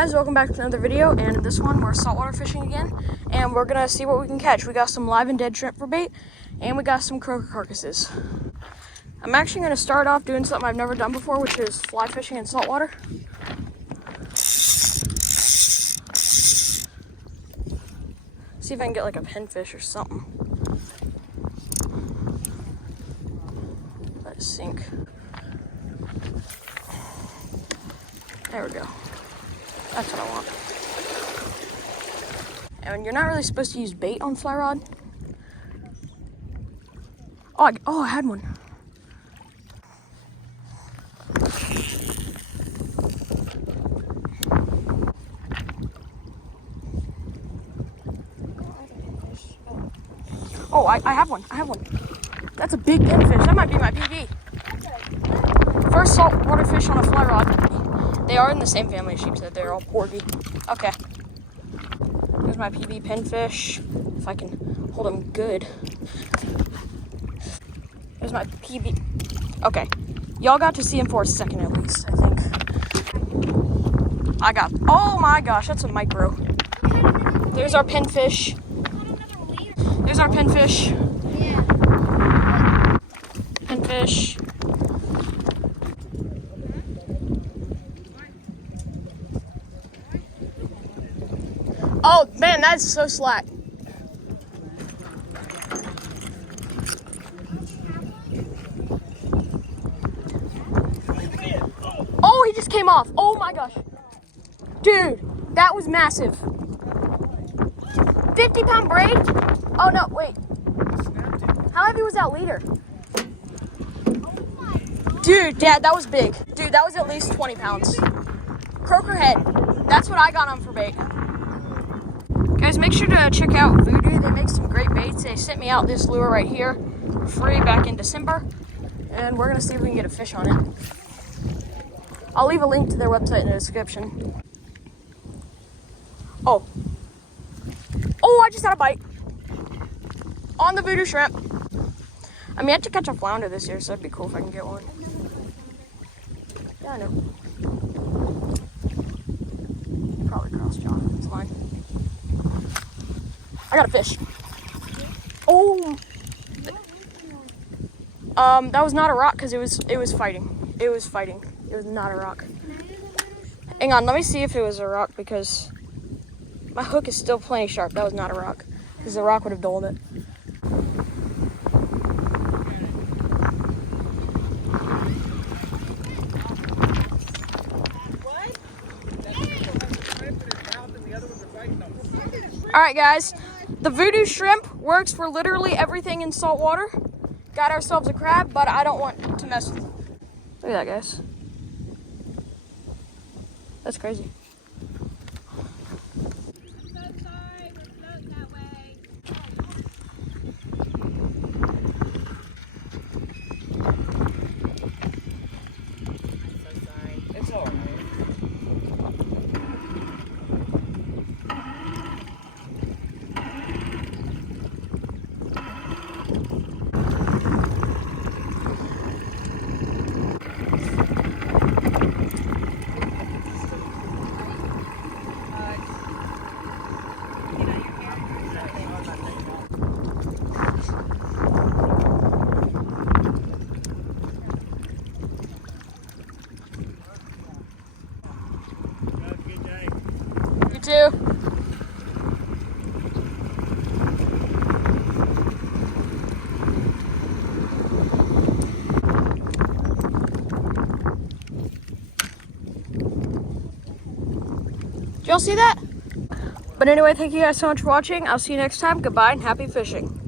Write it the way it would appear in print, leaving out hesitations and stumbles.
guys, welcome back to another video, and in this one we're saltwater fishing again, and we're gonna see what we can catch. We got some live and dead shrimp for bait, and we got some croaker carcasses. I'm actually gonna start off doing something I've never done before, which is fly fishing in saltwater. See if I can get like a pinfish or something. Let it sink. There we go. That's what I want. And you're not really supposed to use bait on fly rod. Oh, I had one. Oh, I have one. That's a big pinfish. That might be my PB. First saltwater fish on a fly rod. They are in the same family as sheepshead. They're all porgy. Okay. Here's my PB pinfish. If I can hold him good. Here's my PB. Okay. Y'all got to see him for a second at least, I think. Oh my gosh, that's a micro. There's our pinfish. There's our pinfish. Pinfish. Oh man, that's so slack. Oh, he just came off. Oh my gosh. Dude, that was massive. 50-pound braid? Oh no, wait. How heavy was that leader? Dude, Dad, that was big. Dude, that was at least 20 pounds. Croaker head. That's what I got on for bait. Guys, make sure to check out Voodoo. They make some great baits. They sent me out this lure right here for free back in December. And we're gonna see if we can get a fish on it. I'll leave a link to their website in the description. Oh, I just had a bite on the Voodoo shrimp. I mean, I have to catch a flounder this year, so it'd be cool if I can get one. Yeah, I know. Probably cross John. It's fine. I got a fish. Oh, that was not a rock because it was fighting. It was fighting. It was not a rock. Hang on, let me see if it was a rock because my hook is still plenty sharp. That was not a rock because the rock would have dulled it. All right, guys, the Voodoo shrimp works for literally everything in salt water. Got ourselves a crab, but I don't want to mess with it. Look at that, guys. That's crazy. It's all right. You too. Did y'all see that? But anyway, thank you guys so much for watching. I'll see you next time. Goodbye and happy fishing.